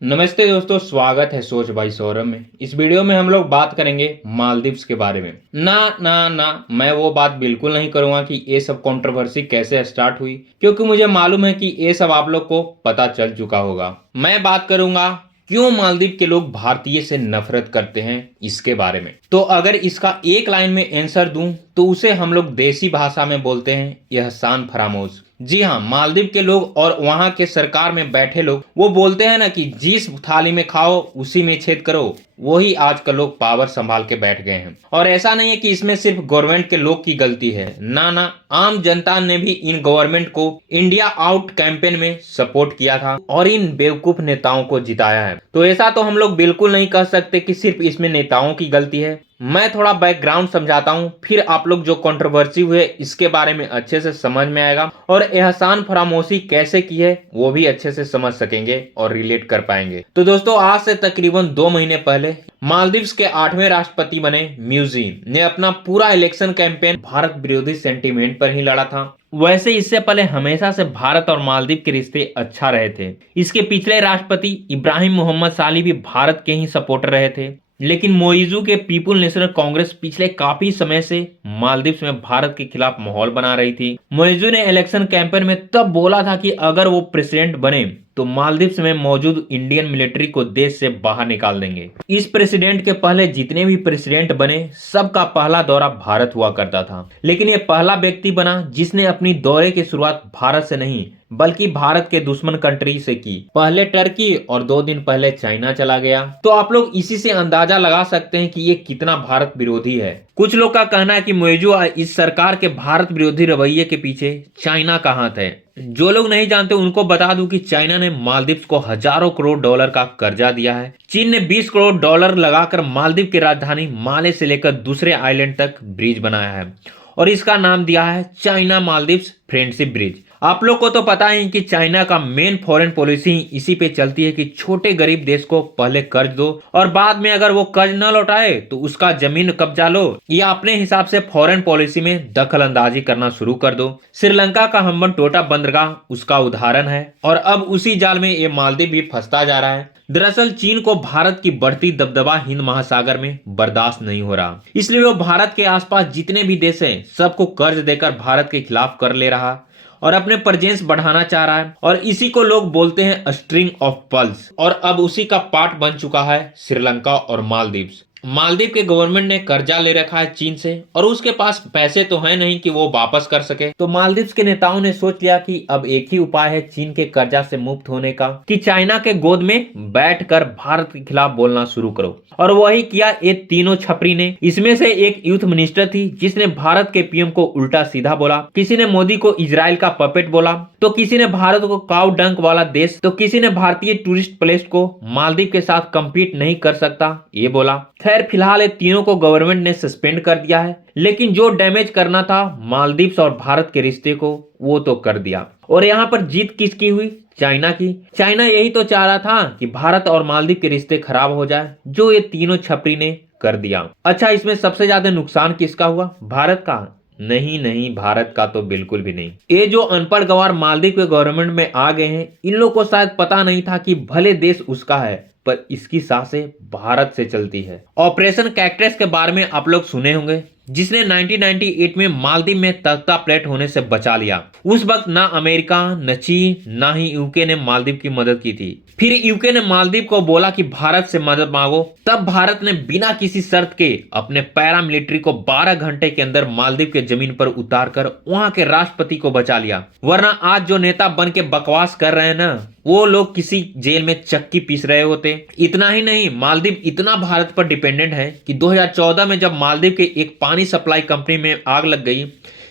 नमस्ते दोस्तों, स्वागत है सोच भाई सौरभ में। इस वीडियो में हम लोग बात करेंगे मालदीव्स के बारे में। ना ना ना, मैं वो बात बिल्कुल नहीं करूंगा कि ये सब कंट्रोवर्सी कैसे स्टार्ट हुई, क्योंकि मुझे मालूम है कि ये सब आप लोग को पता चल चुका होगा। मैं बात करूंगा क्यों मालदीव के लोग भारतीय से नफरत करते हैं, इसके बारे में। तो अगर इसका एक लाइन में आंसर दूं तो उसे हम लोग देसी भाषा में बोलते हैं एहसान फरामोश। जी हाँ, मालदीव के लोग और वहां के सरकार में बैठे लोग वो बोलते हैं ना कि जिस थाली में खाओ उसी में छेद करो। वही आजकल लोग पावर संभाल के बैठ गए हैं। और ऐसा नहीं है कि इसमें सिर्फ गवर्नमेंट के लोग की गलती है, ना ना, आम जनता ने भी इन गवर्नमेंट को इंडिया आउट कैंपेन में सपोर्ट किया था और इन बेवकूफ नेताओं को जिताया है। तो ऐसा तो हम लोग बिल्कुल नहीं कह सकते कि सिर्फ इसमें नेताओं की गलती है। मैं थोड़ा बैकग्राउंड समझाता हूँ, फिर आप लोग जो कंट्रोवर्सी हुए इसके बारे में अच्छे से समझ में आएगा और एहसान फरामोशी कैसे की है वो भी अच्छे से समझ सकेंगे और रिलेट कर पाएंगे। तो दोस्तों, आज से तकरीबन 2 महीने पहले मालदीव्स के 8वें राष्ट्रपति बने म्यूजिन ने अपना पूरा इलेक्शन कैंपेन भारत विरोधी सेंटीमेंट पर ही लड़ा था। वैसे इससे पहले हमेशा से भारत और मालदीव के रिश्ते अच्छा रहे थे। इसके पिछले राष्ट्रपति इब्राहिम मोहम्मद साली भी भारत के ही सपोर्टर रहे थे। लेकिन मोइजू के पीपुल नेशनल कांग्रेस पिछले काफी समय से मालदीव्स में भारत के खिलाफ माहौल बना रही थी। मोइजू ने इलेक्शन कैंपेन में तब बोला था कि अगर वो प्रेसिडेंट बने तो मालदीव्स में मौजूद इंडियन मिलिट्री को देश से बाहर निकाल देंगे। इस प्रेसिडेंट के पहले जितने भी प्रेसिडेंट बने सबका पहला दौरा भारत हुआ करता था, लेकिन ये पहला व्यक्ति बना जिसने अपनी दौरे की शुरुआत भारत से नहीं बल्कि भारत के दुश्मन कंट्री से की। पहले टर्की और 2 दिन पहले चाइना चला गया। तो आप लोग इसी से अंदाजा लगा सकते हैं कि ये कितना भारत विरोधी है। कुछ लोग का कहना है कि मोइजू इस सरकार के भारत विरोधी रवैये के पीछे चाइना का हाथ है। जो लोग नहीं जानते उनको बता दूं कि चाइना ने मालदीव को हजारों करोड़ डॉलर का कर्जा दिया है। चीन ने 20 करोड़ डॉलर लगाकर मालदीव की राजधानी माले से लेकर दूसरे आइलैंड तक ब्रिज बनाया है और इसका नाम दिया है चाइना मालदीव्स फ्रेंडशिप ब्रिज। आप लोग को तो पता है कि चाइना का मेन फॉरेन पॉलिसी इसी पे चलती है कि छोटे गरीब देश को पहले कर्ज दो और बाद में अगर वो कर्ज न लौटाए तो उसका जमीन कब्जा लो या अपने हिसाब से फॉरेन पॉलिसी में दखल अंदाजी करना शुरू कर दो। श्रीलंका का हम्बन टोटा बंदरगाह उसका उदाहरण है और अब उसी जाल में ये मालदीव भी फंसता जा रहा है। दरअसल चीन को भारत की बढ़ती दबदबा हिंद महासागर में बर्दाश्त नहीं हो रहा, इसलिए वो भारत के आसपास जितने भी देश हैं सबको कर्ज देकर भारत के खिलाफ कर ले रहा और अपने प्रेजेंस बढ़ाना चाह रहा है। और इसी को लोग बोलते हैं स्ट्रिंग ऑफ पर्ल्स और अब उसी का पार्ट बन चुका है श्रीलंका और मालदीव्स। मालदीव के गवर्नमेंट ने कर्जा ले रखा है चीन से और उसके पास पैसे तो है नहीं कि वो वापस कर सके। तो मालदीव्स के नेताओं ने सोच लिया कि अब एक ही उपाय है चीन के कर्जा से मुक्त होने का, कि चाइना के गोद में बैठकर भारत के खिलाफ बोलना शुरू करो। और वही किया ये तीनों छपरी ने। इसमें से एक यूथ मिनिस्टर थी जिसने भारत के पीएम को उल्टा सीधा बोला, किसी ने मोदी को इजराइल का पपेट बोला, तो किसी ने भारत को काउ डंक वाला देश, तो किसी ने भारतीय टूरिस्ट प्लेस को मालदीव के साथ कंपीट नहीं कर सकता ये बोला। खैर फिलहाल ये तीनों को गवर्नमेंट ने सस्पेंड कर दिया है, लेकिन जो डैमेज करना था मालदीव्स और भारत के रिश्ते को वो तो कर दिया। और यहाँ पर जीत किसकी हुई? चाइना की। चाइना यही तो चाह रहा था कि भारत और मालदीव के रिश्ते खराब हो जाए, जो ये तीनों छपरी ने कर दिया। अच्छा, इसमें सबसे ज्यादा नुकसान किसका हुआ? भारत का? नहीं नहीं, भारत का तो बिल्कुल भी नहीं। ये जो अनपढ़ गंवार मालदीव के गवर्नमेंट में आ गए हैं, इन लोगों को शायद पता नहीं था कि भले देश उसका है पर इसकी सांसें भारत से चलती है। ऑपरेशन कैक्टस के बारे में आप लोग सुने होंगे, जिसने 1998 में मालदीव में तख्ता प्लेट होने से बचा लिया। उस वक्त ना अमेरिका, न चीन, ना ही यूके ने मालदीव की मदद की थी। फिर यूके ने मालदीव को बोला कि भारत से मदद मांगो, तब भारत ने बिना किसी शर्त के अपने पैरामिलिट्री को 12 घंटे के अंदर मालदीव के जमीन पर उतारकर वहां के राष्ट्रपति को बचा लिया। वरना आज जो नेता बन के बकवास कर रहे हैं ना, वो लोग किसी जेल में चक्की पीस रहे होते। इतना ही नहीं, मालदीव इतना भारत पर डिपेंडेंट है कि 2014 में जब मालदीव के एक पानी सप्लाई कंपनी में आग लग गई,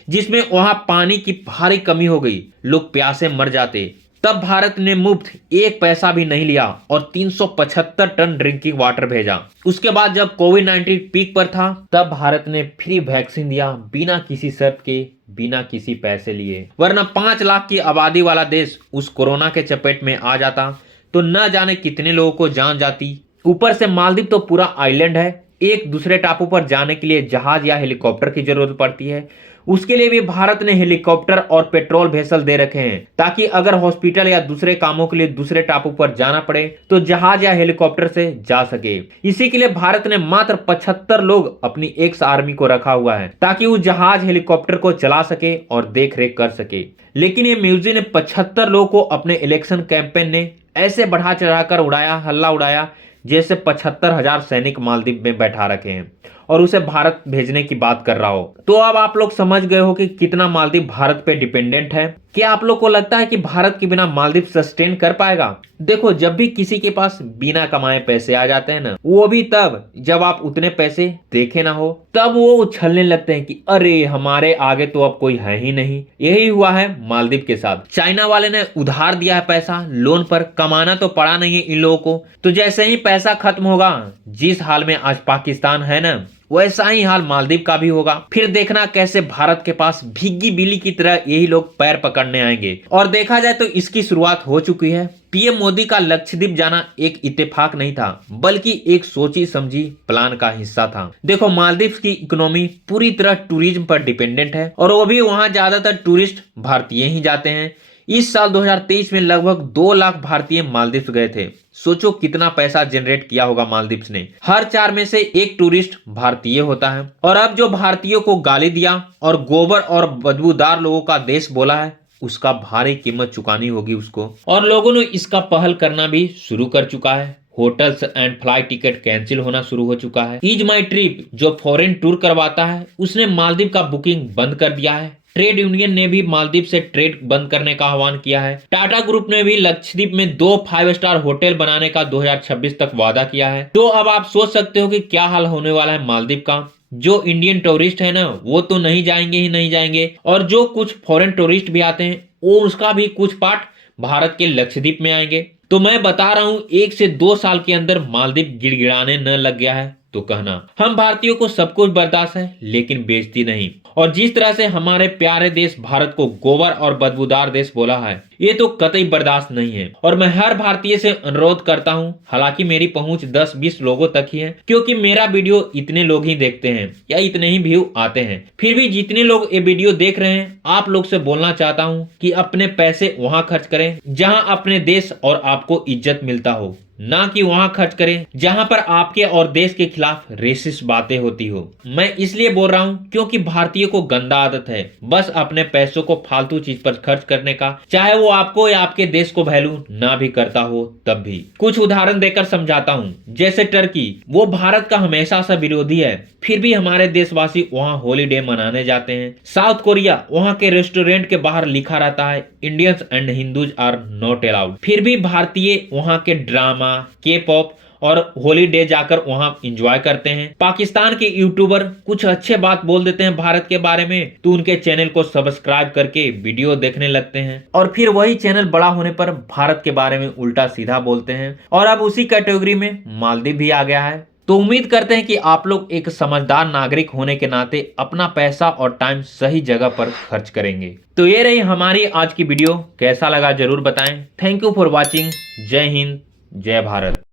जिसमें वहां पानी की भारी कमी हो गई, लोग प्यासे मर जाते, तब भारत ने मुफ्त 1 पैसा भी नहीं लिया और 375 टन ड्रिंकिंग वाटर भेजा। उसके बाद जब कोविड-19 पीक पर था, तब भारत ने फ्री वैक्सीन दिया बिना किसी शर्त के, बिना किसी पैसे लिए। वरना 5 लाख की आबादी वाला देश उस कोरोना के चपेट में आ जाता तो न जाने कितने लोगों को जान जाती। ऊपर से मालदीव तो पूरा आइलैंड है, एक दूसरे टापू पर जाने के लिए जहाज या हेलीकॉप्टर की जरूरत पड़ती है, उसके लिए भी भारत ने हेलीकॉप्टर और पेट्रोल वेसल दे रखे हैं, ताकि अगर हॉस्पिटल या दूसरे कामों के लिए दूसरे टापू पर जाना पड़े तो जहाज या हेलीकॉप्टर से जा सके। इसी के लिए भारत ने मात्र 75 लोग अपनी एक्स आर्मी को रखा हुआ है, ताकि वो जहाज हेलीकॉप्टर को चला सके और देख रेख कर सके। लेकिन ये म्यूजियम ने 75 लोगों को अपने इलेक्शन कैंपेन ने ऐसे बढ़ा चढ़ाकर उड़ाया, हल्ला उड़ाया, जैसे 75,000 सैनिक मालदीव में बैठा रखे हैं और उसे भारत भेजने की बात कर रहा हो। तो अब आप लोग समझ गए हो कि कितना मालदीव भारत पे डिपेंडेंट है। क्या आप लोग को लगता है कि भारत के बिना मालदीव सस्टेन कर पाएगा? देखो, जब भी किसी के पास बिना कमाए पैसे आ जाते हैं ना, वो भी तब जब आप उतने पैसे देखे ना हो, तब वो उछलने लगते हैं कि अरे हमारे आगे तो अब कोई है ही नहीं। यही हुआ है मालदीव के साथ। चाइना वाले ने उधार दिया है पैसा लोन पर, कमाना तो पड़ा नहीं है इन लोगों को। तो जैसे ही पैसा खत्म होगा, जिस हाल में आज पाकिस्तान है ना, वैसा ही हाल मालदीव का भी होगा। फिर देखना कैसे भारत के पास भीगी बिल्ली की तरह यही लोग पैर पकड़ने आएंगे। और देखा जाए तो इसकी शुरुआत हो चुकी है। पीएम मोदी का लक्षद्वीप जाना एक इत्तेफाक नहीं था, बल्कि एक सोची समझी प्लान का हिस्सा था। देखो, मालदीव की इकोनॉमी पूरी तरह टूरिज्म पर डिपेंडेंट है, और वो भी वहां ज्यादातर टूरिस्ट भारतीय ही जाते हैं। इस साल 2023 में लगभग 2 लाख भारतीय मालदीव गए थे। सोचो कितना पैसा जनरेट किया होगा मालदीव ने। हर 4 में से एक टूरिस्ट भारतीय होता है। और अब जो भारतीयों को गाली दिया और गोबर और बदबूदार लोगों का देश बोला है, उसका भारी कीमत चुकानी होगी उसको। और लोगों ने इसका पहल करना भी शुरू कर चुका है। Hotels and flight ticket cancel होना शुरू हो चुका है। ईज माई ट्रिप जो फॉरेन टूर करवाता है, उसने मालदीव का बुकिंग बंद कर दिया है। ट्रेड यूनियन ने भी मालदीव से ट्रेड बंद करने का आह्वान किया है। टाटा ग्रुप ने भी लक्षद्वीप में 2 5 स्टार होटल बनाने का 2026 तक वादा किया है। तो अब आप सोच सकते हो कि क्या हाल होने वाला है मालदीव का। जो इंडियन टूरिस्ट है ना, वो तो नहीं जाएंगे ही नहीं जाएंगे, और जो कुछ फॉरेन टूरिस्ट भी आते हैं, वो उसका भी कुछ पार्ट भारत के लक्षद्वीप में आएंगे। तो मैं बता रहा हूं, 1 से 2 साल के अंदर मालदीव गिड़गिड़ाने न लग गया है तो कहना। हम भारतीयों को सब कुछ बर्दाश्त है, लेकिन बेइज्जती नहीं। और जिस तरह से हमारे प्यारे देश भारत को गोबर और बदबूदार देश बोला है, ये तो कतई बर्दाश्त नहीं है। और मैं हर भारतीय से अनुरोध करता हूं, हालांकि मेरी पहुंच 10-20 लोगों तक ही है, क्योंकि मेरा वीडियो इतने लोग ही देखते हैं या इतने ही व्यू आते हैं। फिर भी जितने लोग ये वीडियो देख रहे हैं, आप लोग से बोलना चाहता हूं कि अपने पैसे वहां खर्च करें जहां अपने देश और आपको इज्जत मिलता हो, ना कि वहां खर्च करें जहां पर आपके और देश के खिलाफ रेसिस्ट बातें होती हो। मैं इसलिए बोल रहा हूं क्योंकि भारतीयों को गंदा आदत है बस अपने पैसों को फालतू चीज पर खर्च करने का, चाहे वो आपको या आपके देश को वैल्यू ना भी करता हो तब भी। कुछ उदाहरण देकर समझाता हूं। जैसे टर्की, वो भारत का हमेशा से विरोधी है, फिर भी हमारे देशवासी वहां हॉलीडे मनाने जाते हैं। साउथ कोरिया, वहां के रेस्टोरेंट के बाहर लिखा रहता है Indians and Hindus are not allowed, फिर भी भारतीय वहां के ड्रामा, के-पॉप और हॉलीडे जाकर वहां एंजॉय करते हैं। पाकिस्तान के यूट्यूबर कुछ अच्छे बात बोल देते हैं भारत के बारे में, तो उनके चैनल को सब्सक्राइब करके वीडियो देखने लगते हैं, और फिर वही चैनल बड़ा होने पर भारत के बारे में उल्टा सीधा बोलते हैं। और अब उसी कैटेगरी में मालदीव भी आ गया है। तो उम्मीद करते हैं कि आप लोग एक समझदार नागरिक होने के नाते अपना पैसा और टाइम सही जगह पर खर्च करेंगे। तो ये रही हमारी आज की वीडियो, कैसा लगा जरूर बताएं। Thank you for watching. जय हिंद, जय भारत।